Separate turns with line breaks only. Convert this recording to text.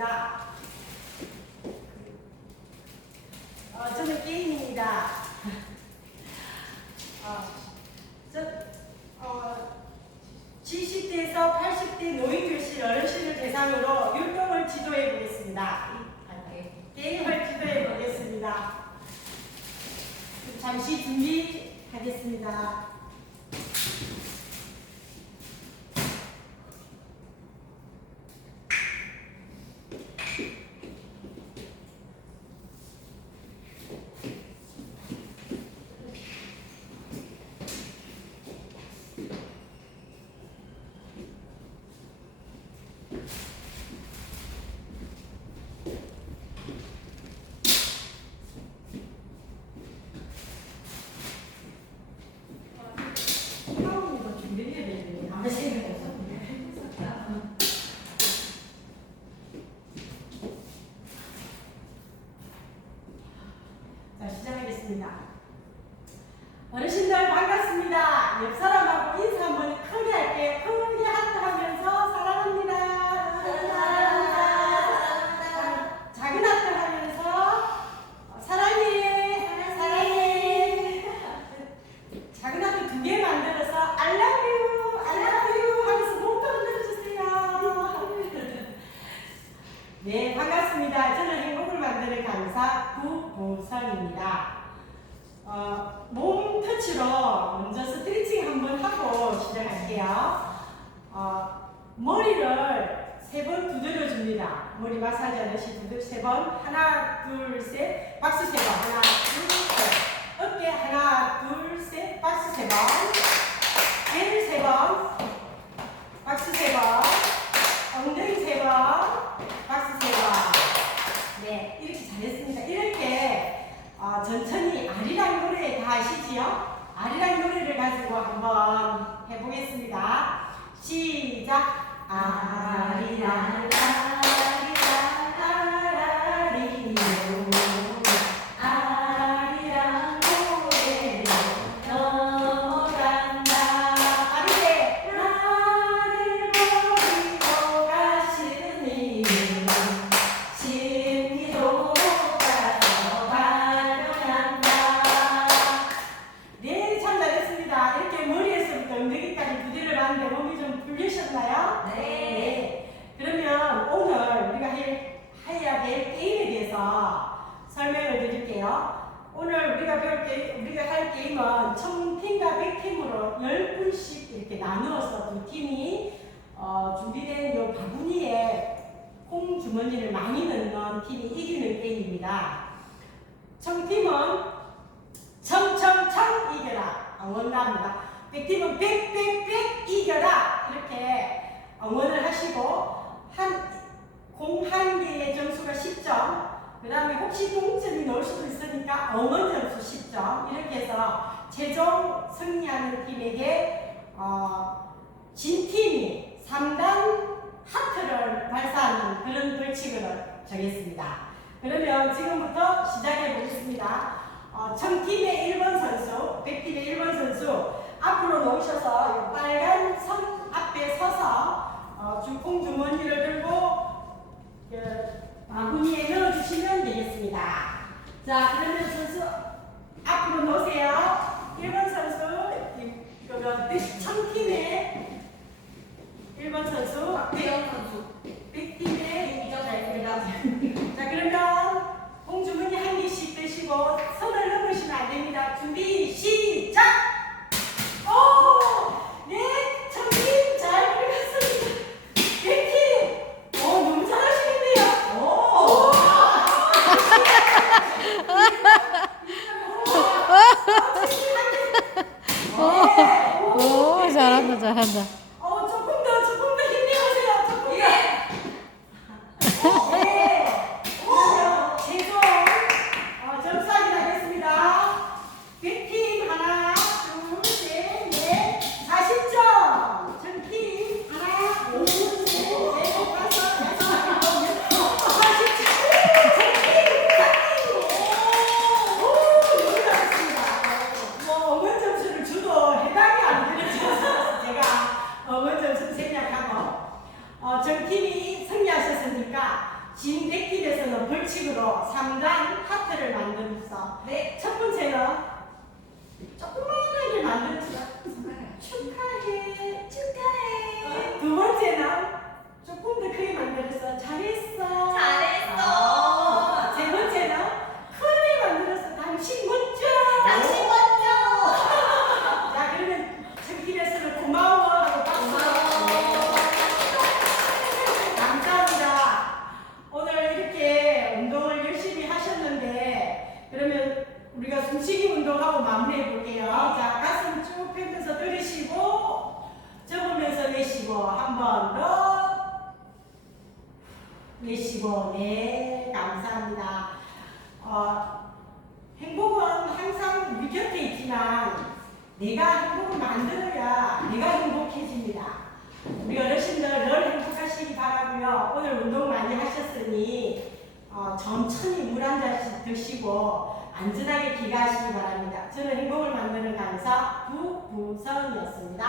하겠습니다. 어, 저는 게임입니다. 어, 저, 어, 70대에서 80대 노인 교실 어르신을 대상으로 율동을 지도해 보겠습니다. 게임을 지도해 보겠습니다. 잠시 준비하겠습니다. 처음부터 준비해야 되는데 아무 생각 없었는데. 자, 시작하겠습니다. 어르신들 반갑습니다. 옆 사람하고 인사 한번 크게 할게요. 크게 하트 하면서 사랑합니다. 사랑합니다. 작은 하트 하면서 어, 사랑해. 사랑해. 작은 하트 두 개 만들어서 I love you, I love you 하면서 목도 흔들어주세요. 네, 반갑습니다. 저는 행복을 만드는 강사 구보선입니다. 어, 몸 터치로 먼저 스트레칭 한번 하고 시작할게요. 어, 머리를 세 번 두드려 줍니다. 머리 마사지 하듯이 두드려 세 번. 하나, 둘, 셋. 박수 세 번. 하나, 둘, 셋. 어깨 하나, 둘, 셋. 박수 세 번. 배를 세 번. 박수 세 번. 엉덩이 세 번. 박수 세 번. 네, 이렇게 잘했습니다. 이렇게 어, 천천히 아리랑 노래 다 아리랑 노래를 가지고 한번 해보겠습니다. 시작. 아리랑 10분씩 이렇게 나누어서 두 팀이 어, 준비된 요 바구니에 콩 주머니를 많이 넣는 팀이 이기는 게임입니다. 청팀은 청청청 이겨라 응원합니다. 백팀은 백백백 이겨라 이렇게 응원을 하시고 한 공 한 개의 점수가 10점 그 다음에 혹시 동점이 넣을 수도 있으니까 응원 점수 10점 이렇게 해서 최종 승리하는 팀에게 어, 진 팀이 3단 하트를 발사하는 그런 벌칙을 정했습니다. 그러면 지금부터 시작해 보겠습니다. 어, 청팀의 1번 선수, 백팀의 1번 선수 앞으로 놓으셔서 이 빨간 선 앞에 서서 어, 주공 주머니를 들고 그 바구니에 넣어주시면 되겠습니다. 자, 그러면 선수 앞으로 놓으세요. 1번 선수, 이- 그거 청팀의 1번 선수, 백, 백팀의 자 그러면 공주문이 한 개씩 드시고 손을 넘으시면 안 됩니다. 준비 시작. 오, 네, 청팀 잘 들어갔습니다. 백팀, 오 너무 잘하시는데요. 오. 네, 오,
오, 잘한다, 잘한다.
어, 조금 더, 조금 더 힘내보세요. 조금 더. 네. 오, 최종 어, 점수 확인하겠습니다. 100팀 하나, 둘, 셋, 넷, 40점. 전팀 하나, 둘, 셋, 넷, 다섯, 여섯, 일곱, 여덟, 47. 전팀 짝팀. 오, 너무 잘했습니다. 뭐, 응원 점수를 줘도 해당이 안 되는 점수라서 제가 진백길에서는 벌칙으로 3단 하트를 만들었어.
네.
첫 번째는 조그만하게 만들었어. 축하해.
축하해.
두 번째는 조금 더 크게. 잘했어.
잘했어.
운동하고 마무리해 볼게요. 자, 가슴 쭉 펴면서 들이쉬고, 접으면서 내쉬고, 한 번 더. 내쉬고, 네, 감사합니다. 어, 행복은 항상 우리 곁에 있지만, 내가 행복을 만들어야 내가 행복해집니다. 우리 어르신들 늘 행복하시기 바라고요. 오늘 운동 많이 하셨으니 어, 천천히 물 한 잔씩 드시고 안전하게 귀가하시기 바랍니다. 저는 행복을 만드는 강사 구부선이었습니다.